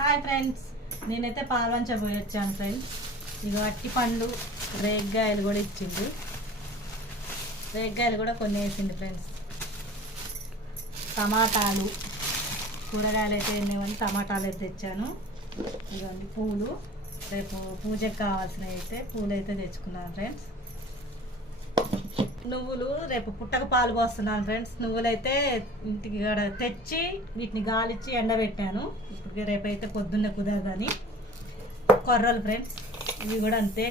Hi friends నేనైతే పాల్వంచ పోయి వచ్చాను ఫ్రెండ్స్ ఇక అట్టి పండు రేగ్గాయలు కూడా ఇచ్చింది రేగ్గాయలు కూడా కొన్ని వేసింది ఫ్రెండ్స్ టమాటాలు కూరగాయలు అయితే ఎన్నేమని టమాటాలు అయితే తెచ్చాను. ఇవన్నీ పూలు. రేపు పూజకు కావాల్సినవి అయితే పూలు అయితే తెచ్చుకున్నాను ఫ్రెండ్స్ నువ్వులు రేపు పుట్టక పాలు పోస్తున్నాను ఫ్రెండ్స్. నువ్వులైతే ఇంటికి తెచ్చి వీటిని గాలిచ్చి ఎండబెట్టాను. ఇప్పుడు రేపైతే పొద్దున్నే కుదరదని. కొర్రలు ఫ్రెండ్స్ ఇవి కూడా అంతే.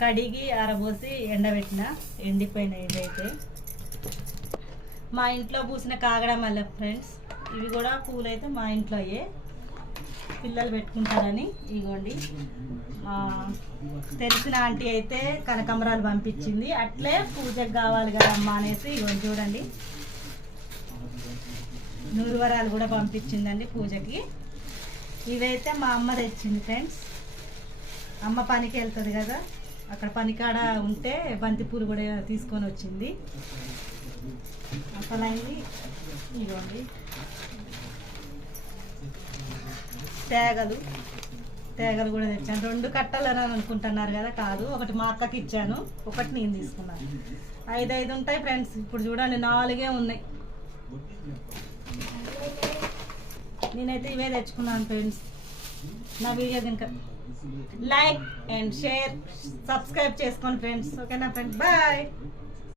కడిగి ఆరబోసి ఎండబెట్టిన ఎండిపోయినాయి ఇవైతే మా ఇంట్లో పూసిన కాగడ మల్లె ఫ్రెండ్స్ ఇవి కూడా పూలైతే మా ఇంట్లో అయ్యే. పిల్లలు పెట్టుకుంటారని ఇగోండి. తెలిసిన ఆంటీ అయితే కనకాంబరాలు పంపించింది. అట్లే పూజకు కావాలి కదా అనేసి ఇగోండి చూడండి. నూరువరాలు కూడా పంపించిందండి పూజకి. ఇవైతే మా అమ్మ తెచ్చింది ఫ్రెండ్స్. అమ్మ పనికి వెళ్తుంది కదా. అక్కడ పనికాడ ఉంటే బంతిపూలు కూడా తీసుకొని వచ్చింది. అసలైంది. ఇదిగోండి తేగలు తేగలు కూడా తెచ్చాను. రెండు కట్టాలని అనుకుంటున్నారు కదా కాదు. ఒకటి మా అక్కకి ఇచ్చాను. ఒకటి నేను తీసుకున్నాను. ఐదు ఐదు ఉంటాయి ఫ్రెండ్స్. ఇప్పుడు చూడండి నాలుగే ఉన్నాయి. నేనైతే ఇవే తెచ్చుకున్నాను ఫ్రెండ్స్. నా వీడియో కనుక లైక్ అండ్ షేర్ సబ్స్క్రైబ్ చేసుకోండి ఫ్రెండ్స్. ఓకేనా ఫ్రెండ్స్? బాయ్.